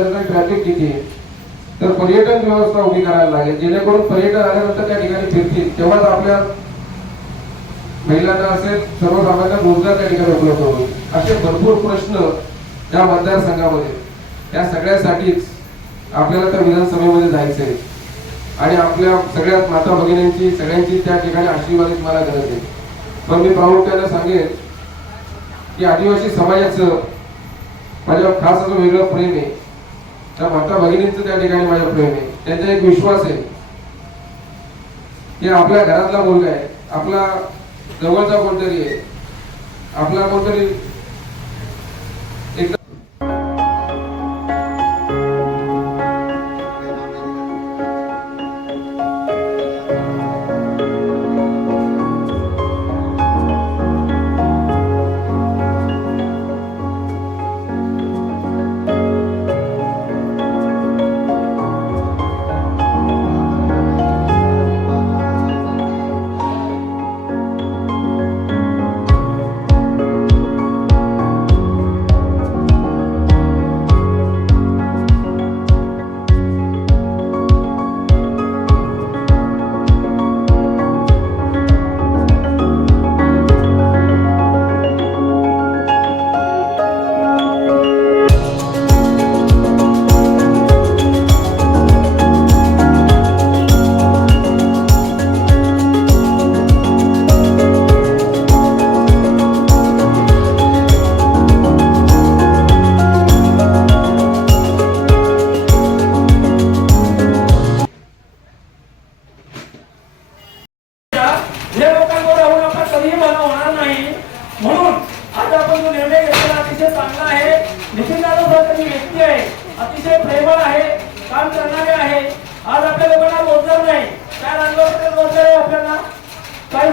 पर्यटन ट्रॅफिक किती आहे तर पर्यटन व्यवस्था उभी करायला लागेल. जेणेकरून पर्यटन आल्यानंतर त्या ठिकाणी फिरतील. तेव्हाच आपल्या महिलांना असेल सर्वसामान्य रोजगार त्या ठिकाणी उपलब्ध होईल. असे भरपूर प्रश्न या मतदारसंघामध्ये. या सगळ्यासाठीच आपल्याला त्या विधानसभेमध्ये जायचं आहे आणि आपल्या सगळ्या माता भगिनींची सगळ्यांची त्या ठिकाणी आशीर्वादित मला गरज आहे. पण मी प्रामुख्याने सांगेन की आदिवासी समाजाचं माझ्या खास असं वेगळं प्रेम आहे. त्या माता भगिनींचं त्या ठिकाणी माझ्या प्रेम आहे. त्यांचा एक विश्वास आहे. की आपल्या घरातला मुलगा आहे. आपला जवळचा कोणतरी आहे. आपला कोणतरी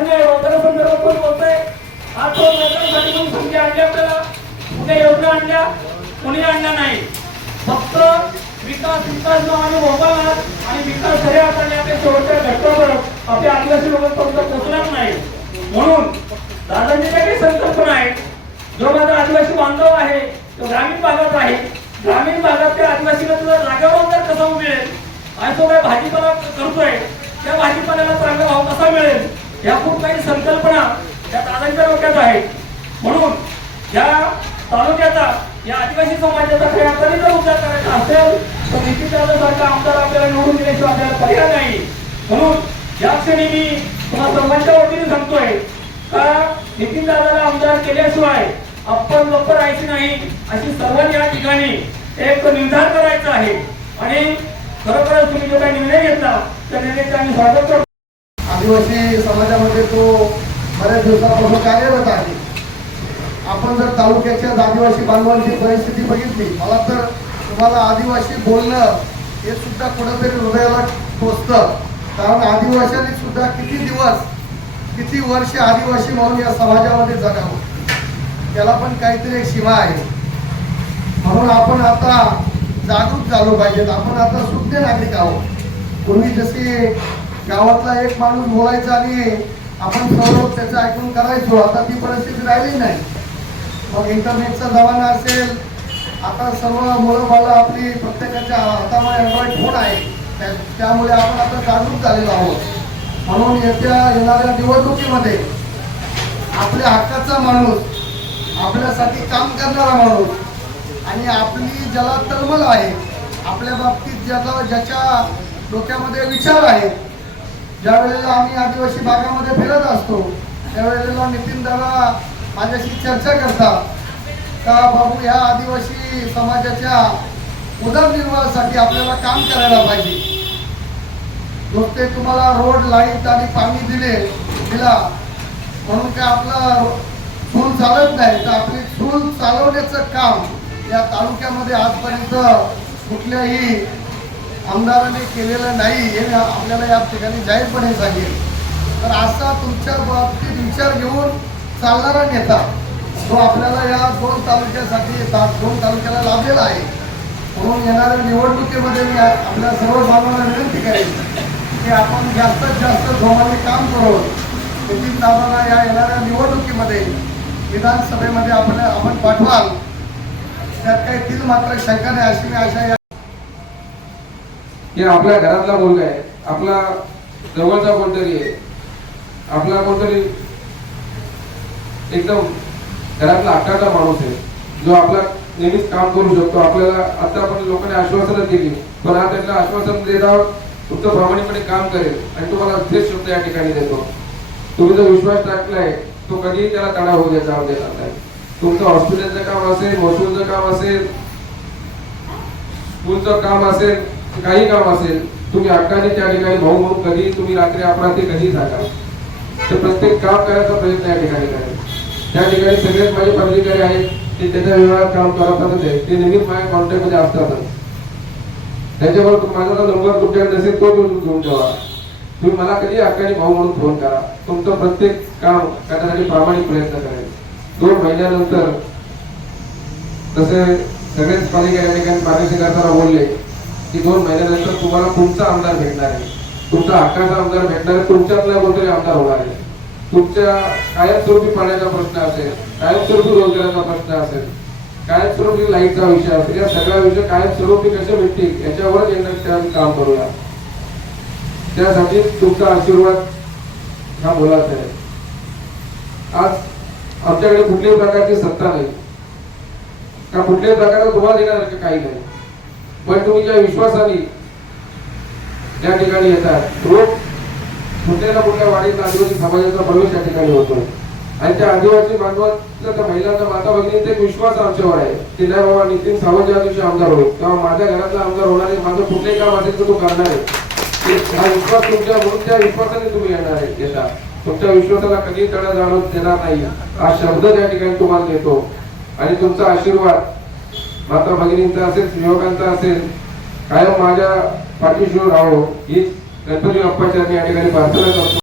काहीच रोजगार संदर्भात कोण बोलतोय आज रोजगारासाठी संधी आणली आपल्याला. कुठे योजना आणल्या कोणी आणल्या नाही. फक्त विकास विकास नावाने मोबाईल आणि विकास खऱ्या अर्थाने आपल्या शेवटच्या घटकावर आपल्या आदिवासी लोकांपर्यंत पोहोचणार नाही. म्हणून दादांची काही संकल्पना आहे. जो माझा आदिवासी बांधव आहे तो ग्रामीण भागात आहे. ग्रामीण भागातल्या आदिवासीला तुला जागा रोजगार कसा मिळेल? आणि तो काय भाजीपाला करतोय? त्या भाजीपाल्याला चांगला भाव कसा मिळेल? या खूप काही संकल्पना त्या दादांच्या डोक्यात आहेत. म्हणून या तालुक्याचा या आदिवासी समाजाचा खऱ्या अर्थाने जर उद्धार करायचा असेल तर निश्चित सारखा आमदार आपल्याला निवडून दिल्याशिवाय आपल्याला पर्याय नाही. म्हणून या क्षणी मी तुम्हाला सर्वांच्या वतीने सांगतोय का नितीन दादाला आमदार केल्याशिवाय आपण लोक राहायची नाही अशी सर्वांनी या ठिकाणी एक निर्धार करायचा आहे. आणि खरोखरच तुम्ही जो काही निर्णय घेतला त्या निर्णयाचे आम्ही स्वागत करतो. आदिवासी समाजामध्ये तो बऱ्याच दिवसापासून कार्यरत आहे. आपण जर तालुक्याच्या आदिवासी बांधवांची परिस्थिती बघितली मला तर तुम्हाला आदिवासी बोलणं हे सुद्धा कुठंतरी हृदयाला टोचतं. कारण आदिवाशांनी सुद्धा किती दिवस किती वर्ष आदिवासी म्हणून या समाजामध्ये जगावं? त्याला पण काहीतरी एक सीमा आहे. म्हणून आपण आता जागरूक झालो पाहिजेत. आपण आता सुज्ञ नागरिक आहोत. पूर्वी जसे गावातला एक माणूस बोलायचा आणि आपण सर्व त्याचं ऐकून करायचो. आता ती परिस्थिती राहिली नाही. मग इंटरनेटचा जमाना असेल आता सर्व मुलं बाळं आपली प्रत्येकाच्या हातामध्ये अँड्रॉइड फोन आहे. त्या- त्यामुळे आपण आता जागरूक झालेलो आहोत. म्हणून येत्या येणाऱ्या निवडणुकीमध्ये आपल्या हक्काचा माणूस आपल्यासाठी काम करणारा माणूस आणि आपली ज्याला तळमळ आहे आपल्या बाबतीत ज्याचा ज्याच्या डोक्यामध्ये विचार आहे ज्या वेळेला आम्ही आदिवासी भागामध्ये फिरत असतो त्यावेळेला नितीन दादा माझ्याशी चर्चा करतात का बाबू ह्या आदिवासी समाजाच्या उदरनिर्वाहासाठी आपल्याला काम करायला पाहिजे. नुसते तुम्हाला रोड लाइट आणि पाणी दिले दिला. म्हणून काय आपला चूल चालत नाही. तर आपली चूल चालवण्याचं काम या तालुक्यामध्ये आजपर्यंत कुठल्याही आमदाराने केलेलं नाही हे आपल्याला या ठिकाणी जाहीरपणे सांगेल तर असा तुमच्या बाबतीत विचार घेऊन चालणारा नेता जो आपल्याला या दोन तालुक्यासाठी दोन तालुक्याला लाभलेला आहे म्हणून येणाऱ्या निवडणुकीमध्ये मी आपल्या सर्व विनंती करेन की आपण जास्तीत जास्त जोमाने काम करून नितीन दादाला या येणाऱ्या निवडणुकीमध्ये विधानसभेमध्ये आपल्या आपण पाठवाल. त्यात काही तीन मात्र शंका नाही अशी मी आशा या की आपल्या घरातला मुलगा आहे आपला जवळचा कोणतरी आहे आपला कोणतरी एकदम घरातला हक्काचा माणूस आहे जो आपला नेहमीच काम करू शकतो. आपल्याला आता आपण लोकांनी आश्वासनं दिली पण हा त्यांना आश्वासन देता तुमचं प्रामाणिकपणे काम करेल आणि तुम्हाला थेट शब्द या ठिकाणी देतो. तुम्ही जो विश्वास टाकलाय तो कधीही त्याला तडा होऊ द्यायचा देणार नाही तुमचं हॉस्पिटलचं काम असेल महसूलचं काम असेल स्कूलचं काम असेल काही काम असेल तुम्ही हक्काने त्या ठिकाणी भाऊ म्हणून कधी तुम्ही रात्री अकरा ते कधी जागा तर प्रत्येक काम करायचा प्रयत्न या ठिकाणी करायचा त्या ठिकाणी सगळेच माझे पदाधिकारी आहेत ते त्याच्या विभागात काम करतातच आहे ते नेहमीच माझ्या कॉन्टॅक्टमध्ये असतातच. त्याच्यावर माझा जर नंबर तुमच्याकडे नसेल तो तुम्ही घेऊन ठेवा. तुम्ही मला कधी हक्काने भाऊ म्हणून फोन करा. तुमचं प्रत्येक काम करण्यासाठी प्रामाणिक प्रयत्न करेल दोन महिन्यानंतर तसे सगळेच पालिका या ठिकाणी मार्गदर्शन करताना बोलले की दोन महिन्यानंतर तुम्हाला तुमचा आमदार भेटणार आहे. तुमचा हक्काचा आमदार भेटणार आहे तुमच्यातला कोणतरी आमदार होणार आहे. तुमच्या कायमस्वरूपी पाण्याचा प्रश्न असेल कायमस्वरूपी रोजगाराचा प्रश्न असेल कायमस्वरूपी लाईटचा विषय असेल या सगळ्या विषय कायमस्वरूपी कसे भेटतील याच्यावरच येणार काम करूया. त्यासाठी तुमचा आशीर्वाद हा मोलाचा आहे. आज आमच्याकडे कुठल्याही प्रकारची सत्ता नाही. का कुठल्याही प्रकारचं तुम्हाला देणार काही नाही. पण तुम्ही ज्या विश्वासाने त्या ठिकाणी येतात रोज कुठल्या ना कुठल्या वाडीत आदिवासी समाजाचा प्रवेश त्या ठिकाणी होतो. आणि त्या आदिवासी बांधवांचा त्या महिलांचा माता भगिनींचा एक विश्वास आमच्यावर आहे. की नाही बाबा नितीन सावंत ज्या दिवशी आमदार होईल तेव्हा माझ्या घरातला आमदार होणार आहे माझं कुठलंही काम असेल तर तो करणार आहे. हा विश्वास तुमच्या म्हणून त्या विश्वासाने तुम्ही येणार आहे येता. तुमच्या विश्वासाला कधी तडा जाणून देणार नाही. हा शब्द त्या ठिकाणी तुम्हाला देतो. आणि तुमचा आशीर्वाद मात्र भगिनींचा असेल युवकांचा असेल कायम माझ्या पाठीशी राहो हीच गणपती बाप्पाच्या या ठिकाणी प्रार्थना करतो.